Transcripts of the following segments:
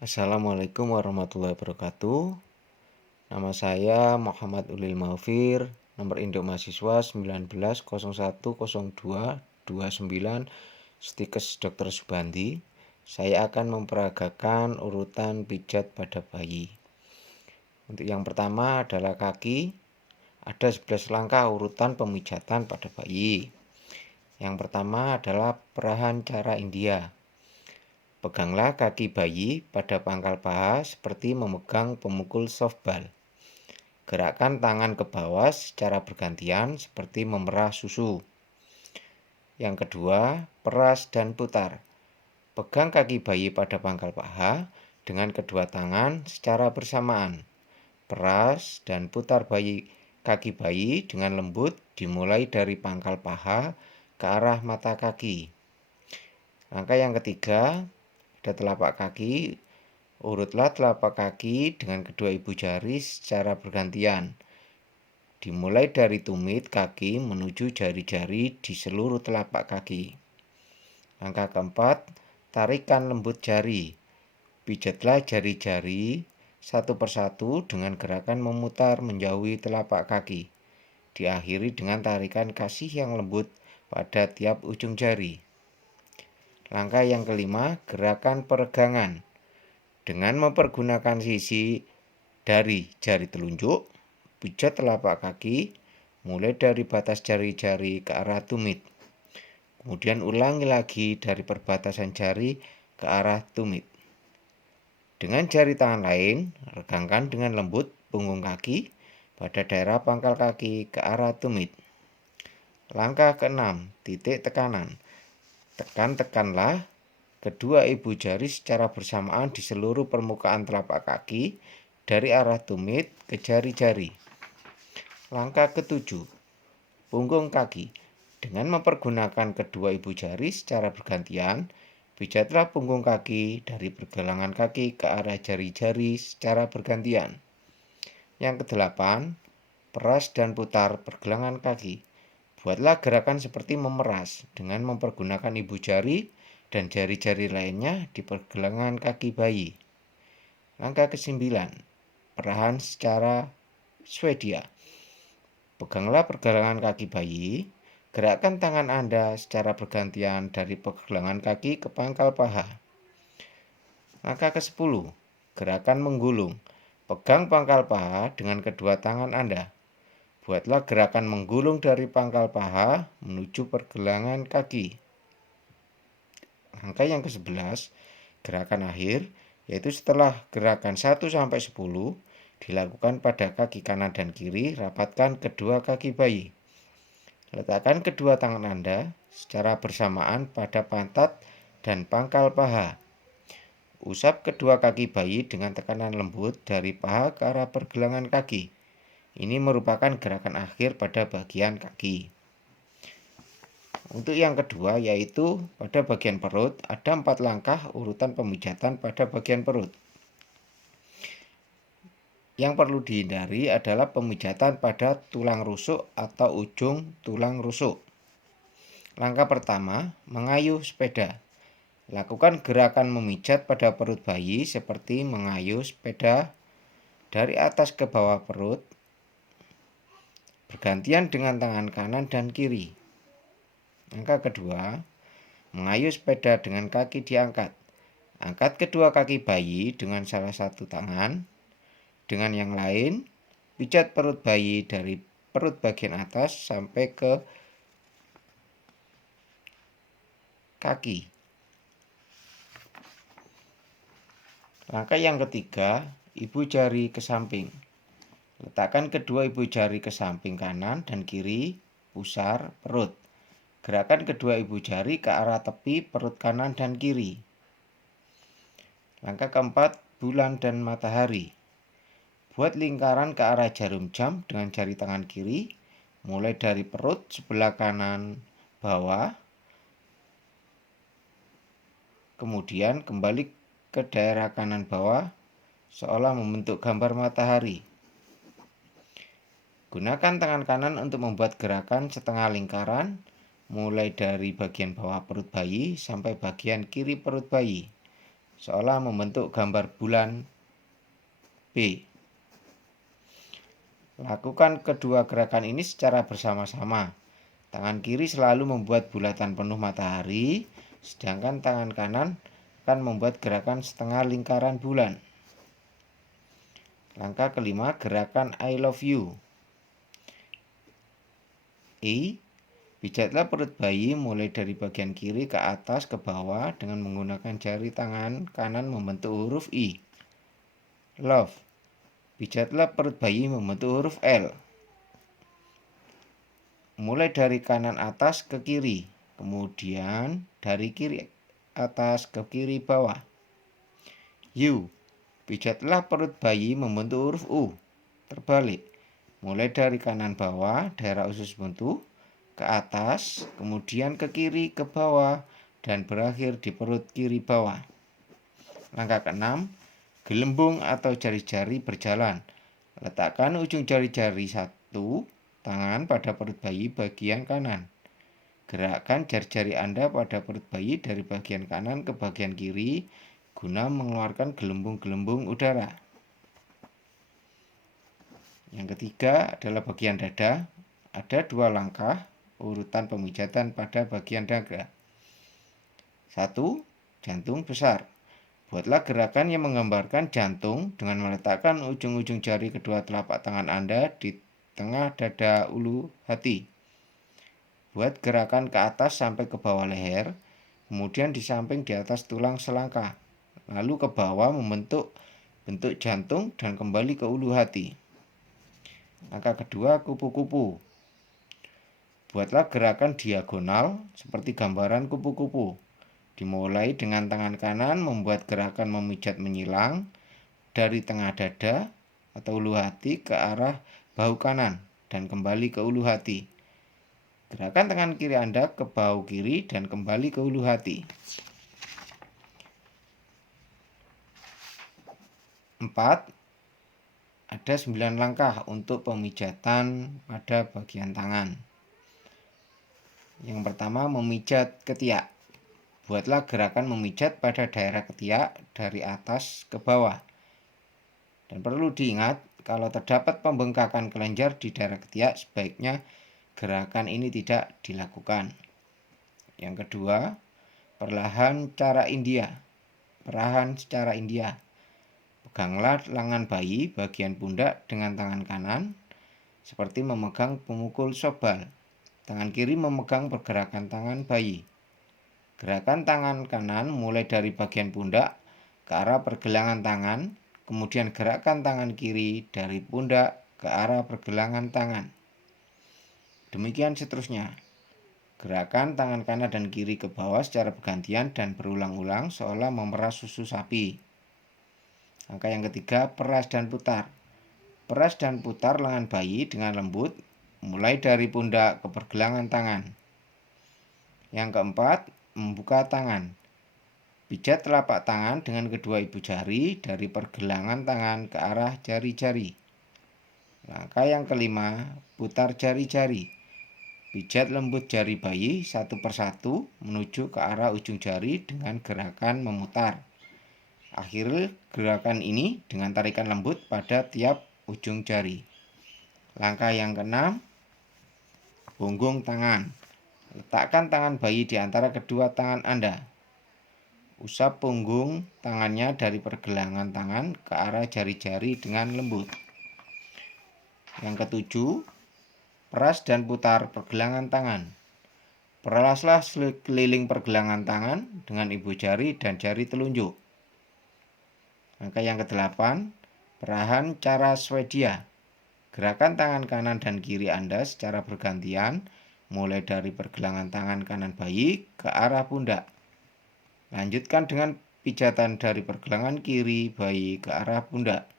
Assalamualaikum warahmatullahi wabarakatuh. Nama saya Muhammad Ulil Maufir, nomor induk mahasiswa 19010229, Stikes Dr. Subandi. Saya akan memperagakan urutan pijat pada bayi. Untuk yang pertama adalah kaki. Ada 11 langkah urutan pemijatan pada bayi. Yang pertama adalah perahan cara India. Peganglah kaki bayi pada pangkal paha seperti memegang pemukul softball. Gerakkan tangan ke bawah secara bergantian seperti memerah susu. Yang kedua, peras dan putar. Pegang kaki bayi pada pangkal paha dengan kedua tangan secara bersamaan. Peras dan putar kaki bayi dengan lembut dimulai dari pangkal paha ke arah mata kaki. Langkah yang ketiga, ada telapak kaki. Urutlah telapak kaki dengan kedua ibu jari secara bergantian. Dimulai dari tumit kaki menuju jari-jari di seluruh telapak kaki. Langkah keempat, tarikan lembut jari. Pijatlah jari-jari satu persatu dengan gerakan memutar menjauhi telapak kaki. Diakhiri dengan tarikan kasih yang lembut pada tiap ujung jari. Langkah yang kelima, gerakan peregangan. Dengan mempergunakan sisi dari jari telunjuk, pijat telapak kaki mulai dari batas jari-jari ke arah tumit. Kemudian ulangi lagi dari perbatasan jari ke arah tumit. Dengan jari tangan lain, regangkan dengan lembut punggung kaki pada daerah pangkal kaki ke arah tumit. Langkah keenam, titik tekanan. Tekanlah kedua ibu jari secara bersamaan di seluruh permukaan telapak kaki dari arah tumit ke jari-jari. Langkah ketujuh, punggung kaki. Dengan mempergunakan kedua ibu jari secara bergantian, pijatlah punggung kaki dari pergelangan kaki ke arah jari-jari secara bergantian. Yang kedelapan, peras dan putar pergelangan kaki. Buatlah gerakan seperti memeras dengan mempergunakan ibu jari dan jari-jari lainnya di pergelangan kaki bayi. Langkah ke-9, perahan secara Swedia. Peganglah pergelangan kaki bayi, gerakkan tangan Anda secara bergantian dari pergelangan kaki ke pangkal paha. Langkah ke-10, gerakan menggulung. Pegang pangkal paha dengan kedua tangan Anda. Buatlah gerakan menggulung dari pangkal paha menuju pergelangan kaki. Langkah yang ke-11, gerakan akhir, yaitu setelah gerakan 1-10 dilakukan pada kaki kanan dan kiri, rapatkan kedua kaki bayi. Letakkan kedua tangan Anda secara bersamaan pada pantat dan pangkal paha. Usap kedua kaki bayi dengan tekanan lembut dari paha ke arah pergelangan kaki. Ini merupakan gerakan akhir pada bagian kaki. Untuk yang kedua, yaitu pada bagian perut, ada 4 langkah urutan pemijatan pada bagian perut. Yang perlu dihindari adalah pemijatan pada tulang rusuk atau ujung tulang rusuk. Langkah pertama, mengayuh sepeda. Lakukan gerakan memijat pada perut bayi seperti mengayuh sepeda dari atas ke bawah perut, bergantian dengan tangan kanan dan kiri. Langkah kedua, mengayuh sepeda dengan kaki diangkat. Angkat kedua kaki bayi dengan salah satu tangan. Dengan yang lain, pijat perut bayi dari perut bagian atas sampai ke kaki. Langkah yang ketiga, ibu jari ke samping. Letakkan kedua ibu jari ke samping kanan dan kiri, pusar perut. Gerakan kedua ibu jari ke arah tepi perut kanan dan kiri. Langkah keempat, bulan dan matahari. Buat lingkaran ke arah jarum jam dengan jari tangan kiri, mulai dari perut sebelah kanan bawah, kemudian kembali ke daerah kanan bawah, seolah membentuk gambar matahari. Gunakan tangan kanan untuk membuat gerakan setengah lingkaran, mulai dari bagian bawah perut bayi sampai bagian kiri perut bayi. seolah membentuk gambar bulan B. Lakukan kedua gerakan ini secara bersama-sama. Tangan kiri selalu membuat bulatan penuh matahari, sedangkan tangan kanan akan membuat gerakan setengah lingkaran bulan. Langkah kelima, gerakan I love you. Pijatlah perut bayi mulai dari bagian kiri ke atas ke bawah dengan menggunakan jari tangan kanan membentuk huruf I. Love. Pijatlah perut bayi membentuk huruf L. Mulai dari kanan atas ke kiri, kemudian dari kiri atas ke kiri bawah. U. Pijatlah perut bayi membentuk huruf U. Terbalik. Mulai dari kanan bawah, daerah usus buntu, ke atas, kemudian ke kiri ke bawah, dan berakhir di perut kiri bawah. Langkah keenam, gelembung atau jari-jari berjalan. Letakkan ujung jari-jari satu tangan pada perut bayi bagian kanan. Gerakkan jari-jari Anda pada perut bayi dari bagian kanan ke bagian kiri guna mengeluarkan gelembung-gelembung udara. Yang ketiga adalah bagian dada. Ada 2 langkah urutan pemijatan pada bagian dada. 1. Jantung besar. Buatlah gerakan yang menggambarkan jantung dengan meletakkan ujung-ujung jari kedua telapak tangan Anda di tengah dada ulu hati. Buat gerakan ke atas sampai ke bawah leher, kemudian di samping di atas tulang selangkah, lalu ke bawah membentuk bentuk jantung dan kembali ke ulu hati. Langkah kedua, kupu-kupu. Buatlah gerakan diagonal seperti gambaran kupu-kupu. Dimulai dengan tangan kanan membuat gerakan memijat menyilang dari tengah dada atau ulu hati ke arah bahu kanan dan kembali ke ulu hati. Gerakan tangan kiri Anda ke bahu kiri dan kembali ke ulu hati. 4. Ada 9 langkah untuk pemijatan pada bagian tangan. Yang pertama, memijat ketiak. Buatlah gerakan memijat pada daerah ketiak dari atas ke bawah. Dan perlu diingat, kalau terdapat pembengkakan kelenjar di daerah ketiak, sebaiknya gerakan ini tidak dilakukan. Yang kedua, perlahan secara India. Peganglah lengan bayi bagian pundak dengan tangan kanan, seperti memegang pemukul softball. Tangan kiri memegang pergerakan tangan bayi. Gerakan tangan kanan mulai dari bagian pundak ke arah pergelangan tangan, kemudian gerakan tangan kiri dari pundak ke arah pergelangan tangan. Demikian seterusnya. Gerakan tangan kanan dan kiri ke bawah secara bergantian dan berulang-ulang seolah memeras susu sapi. Langkah yang ketiga, peras dan putar. Peras dan putar lengan bayi dengan lembut, mulai dari pundak ke pergelangan tangan. Yang keempat, membuka tangan. Pijat telapak tangan dengan kedua ibu jari dari pergelangan tangan ke arah jari-jari. Langkah yang kelima, putar jari-jari. Pijat lembut jari bayi satu persatu menuju ke arah ujung jari dengan gerakan memutar. Akhir gerakan ini dengan tarikan lembut pada tiap ujung jari. Langkah yang keenam, punggung tangan. Letakkan tangan bayi di antara kedua tangan Anda. Usap punggung tangannya dari pergelangan tangan ke arah jari-jari dengan lembut. Yang ketujuh, peras dan putar pergelangan tangan. Peraslah sekeliling pergelangan tangan dengan ibu jari dan jari telunjuk. Langkah yang kedelapan, perahan cara Swedia. Gerakan tangan kanan dan kiri Anda secara bergantian, mulai dari pergelangan tangan kanan bayi ke arah pundak. Lanjutkan dengan pijatan dari pergelangan kiri bayi ke arah pundak.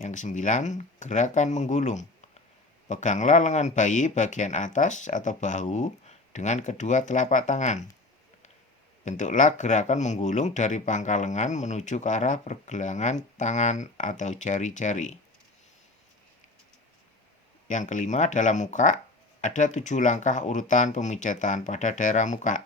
Yang kesembilan, gerakan menggulung. Peganglah lengan bayi bagian atas atau bahu dengan kedua telapak tangan. Bentuklah gerakan menggulung dari pangkal lengan menuju ke arah pergelangan tangan atau jari-jari. Yang kelima adalah muka. Ada 7 langkah urutan pemijatan pada daerah muka.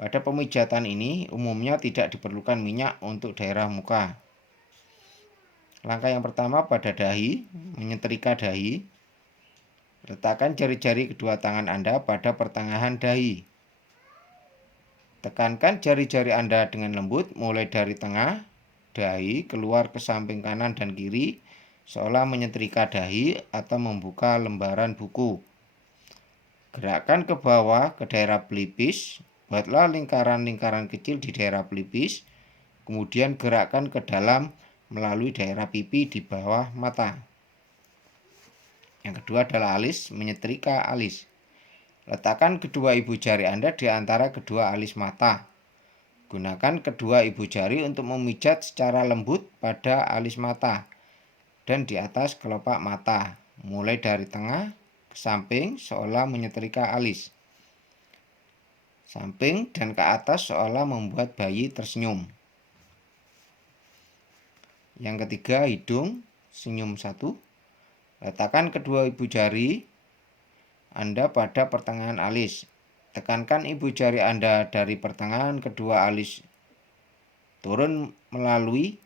Pada pemijatan ini umumnya tidak diperlukan minyak untuk daerah muka. Langkah yang pertama pada dahi, menyetrika dahi. Letakkan jari-jari kedua tangan Anda pada pertengahan dahi. Tekankan jari-jari Anda dengan lembut mulai dari tengah dahi keluar ke samping kanan dan kiri, seolah menyetrika dahi atau membuka lembaran buku. Gerakkan ke bawah ke daerah pelipis, buatlah lingkaran-lingkaran kecil di daerah pelipis, kemudian gerakkan ke dalam melalui daerah pipi di bawah mata. Yang kedua adalah alis, menyetrika alis. Letakkan kedua ibu jari Anda di antara kedua alis mata. Gunakan kedua ibu jari untuk memijat secara lembut pada alis mata dan di atas kelopak mata, mulai dari tengah ke samping seolah menyetrika alis. Samping dan ke atas seolah membuat bayi tersenyum. Yang ketiga, hidung, senyum 1. Letakkan kedua ibu jari Anda pada pertengahan alis. Tekankan ibu jari Anda dari pertengahan kedua alis turun melalui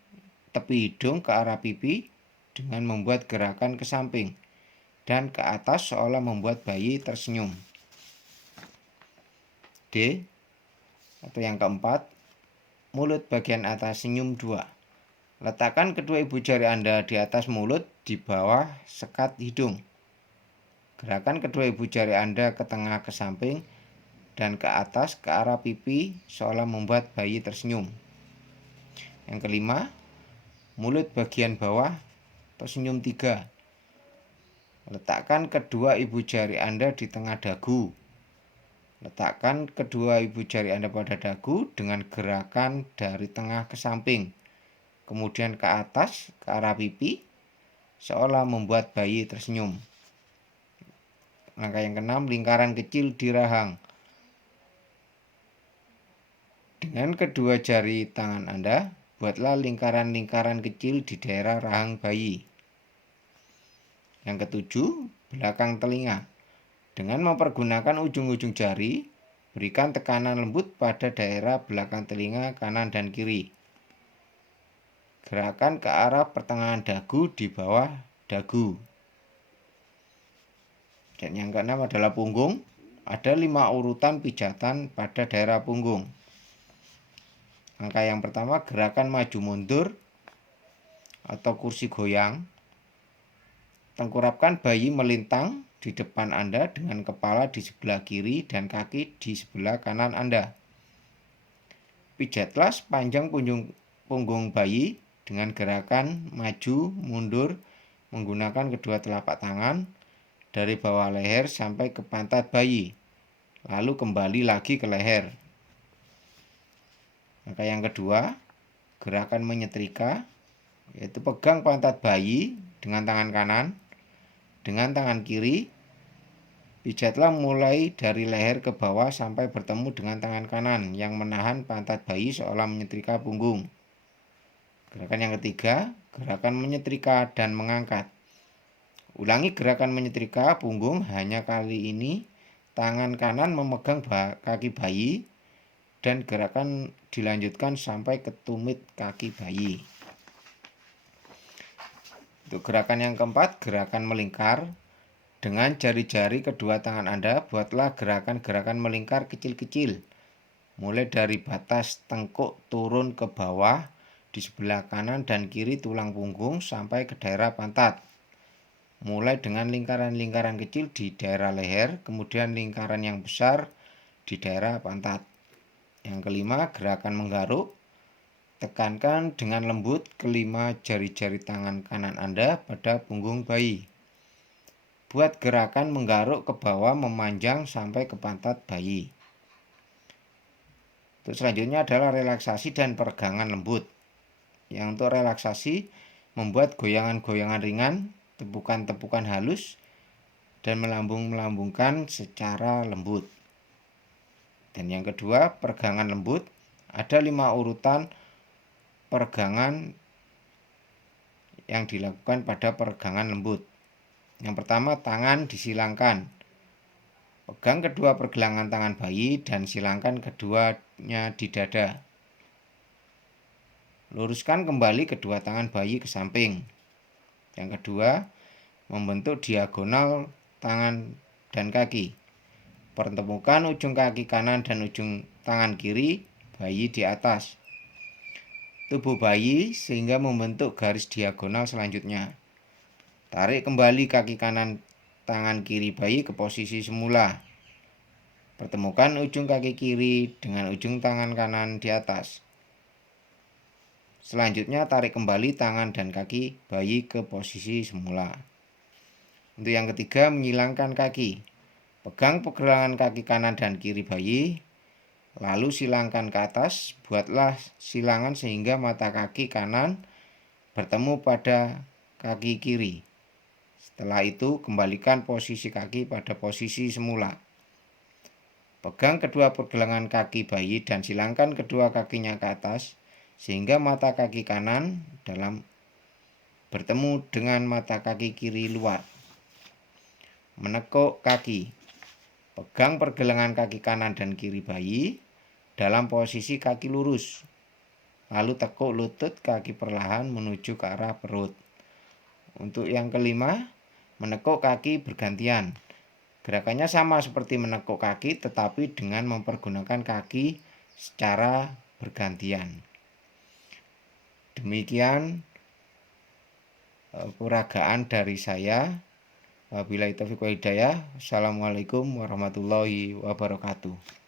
tepi hidung ke arah pipi dengan membuat gerakan ke samping dan ke atas seolah membuat bayi tersenyum. D. Atau yang keempat, mulut bagian atas senyum 2. Letakkan kedua ibu jari Anda di atas mulut di bawah sekat hidung. Gerakan kedua ibu jari Anda ke tengah ke samping dan ke atas ke arah pipi seolah membuat bayi tersenyum. Yang kelima, mulut bagian bawah atau senyum 3. Letakkan kedua ibu jari Anda di tengah dagu. Letakkan kedua ibu jari Anda pada dagu dengan gerakan dari tengah ke samping, kemudian ke atas ke arah pipi seolah membuat bayi tersenyum. Langkah yang keenam, lingkaran kecil di rahang. Dengan kedua jari tangan Anda, buatlah lingkaran-lingkaran kecil di daerah rahang bayi. Yang ketujuh, belakang telinga. Dengan mempergunakan ujung-ujung jari, berikan tekanan lembut pada daerah belakang telinga kanan dan kiri. Gerakan ke arah pertengahan dagu di bawah dagu. Dan yang keenam adalah punggung. Ada 5 urutan pijatan pada daerah punggung. Langkah yang pertama, gerakan maju mundur atau kursi goyang. Tengkurapkan bayi melintang di depan Anda dengan kepala di sebelah kiri dan kaki di sebelah kanan Anda. Pijatlah sepanjang punggung bayi dengan gerakan maju mundur menggunakan kedua telapak tangan dari bawah leher sampai ke pantat bayi, lalu kembali lagi ke leher. Langkah yang kedua, gerakan menyetrika, yaitu pegang pantat bayi dengan tangan kanan, dengan tangan kiri, pijatlah mulai dari leher ke bawah sampai bertemu dengan tangan kanan yang menahan pantat bayi seolah menyetrika punggung. Gerakan yang ketiga, gerakan menyetrika dan mengangkat. Ulangi gerakan menyetrika punggung, hanya kali ini tangan kanan memegang kaki bayi dan gerakan dilanjutkan sampai ke tumit kaki bayi. Untuk gerakan yang keempat, gerakan melingkar. Dengan jari-jari kedua tangan Anda, buatlah gerakan-gerakan melingkar kecil-kecil, mulai dari batas tengkuk turun ke bawah di sebelah kanan dan kiri tulang punggung sampai ke daerah pantat. Mulai dengan lingkaran-lingkaran kecil di daerah leher, kemudian lingkaran yang besar di daerah pantat. Yang kelima, gerakan menggaruk. Tekankan dengan lembut kelima jari-jari tangan kanan Anda pada punggung bayi. Buat gerakan menggaruk ke bawah memanjang sampai ke pantat bayi. Untuk selanjutnya adalah relaksasi dan peregangan lembut. Yang untuk relaksasi, membuat goyangan-goyangan ringan, tepukan-tepukan halus, dan melambung-melambungkan secara lembut. Dan yang kedua, peregangan lembut. Ada 5 urutan peregangan yang dilakukan pada peregangan lembut. Yang pertama, tangan disilangkan. Pegang kedua pergelangan tangan bayi dan silangkan kedua tepatnya di dada. Luruskan kembali kedua tangan bayi ke samping. Yang kedua, membentuk diagonal tangan dan kaki. Pertemukan ujung kaki kanan dan ujung tangan kiri bayi di atas tubuh bayi sehingga membentuk garis diagonal selanjutnya. Tarik kembali kaki kanan tangan kiri bayi ke posisi semula. Pertemukan ujung kaki kiri dengan ujung tangan kanan di atas. Selanjutnya tarik kembali tangan dan kaki bayi ke posisi semula. Untuk yang ketiga, menyilangkan kaki. Pegang pergelangan kaki kanan dan kiri bayi, lalu silangkan ke atas. Buatlah silangan sehingga mata kaki kanan bertemu pada kaki kiri. Setelah itu, kembalikan posisi kaki pada posisi semula. Pegang kedua pergelangan kaki bayi dan silangkan kedua kakinya ke atas sehingga mata kaki kanan bertemu dengan mata kaki kiri luar. Menekuk kaki. Pegang pergelangan kaki kanan dan kiri bayi dalam posisi kaki lurus. Lalu tekuk lutut kaki perlahan menuju ke arah perut. Untuk yang kelima, menekuk kaki bergantian. Gerakannya sama seperti menekuk kaki tetapi dengan mempergunakan kaki secara bergantian. Demikian peragaan dari saya. Wabillahi taufiq wal hidayah. Assalamualaikum warahmatullahi wabarakatuh.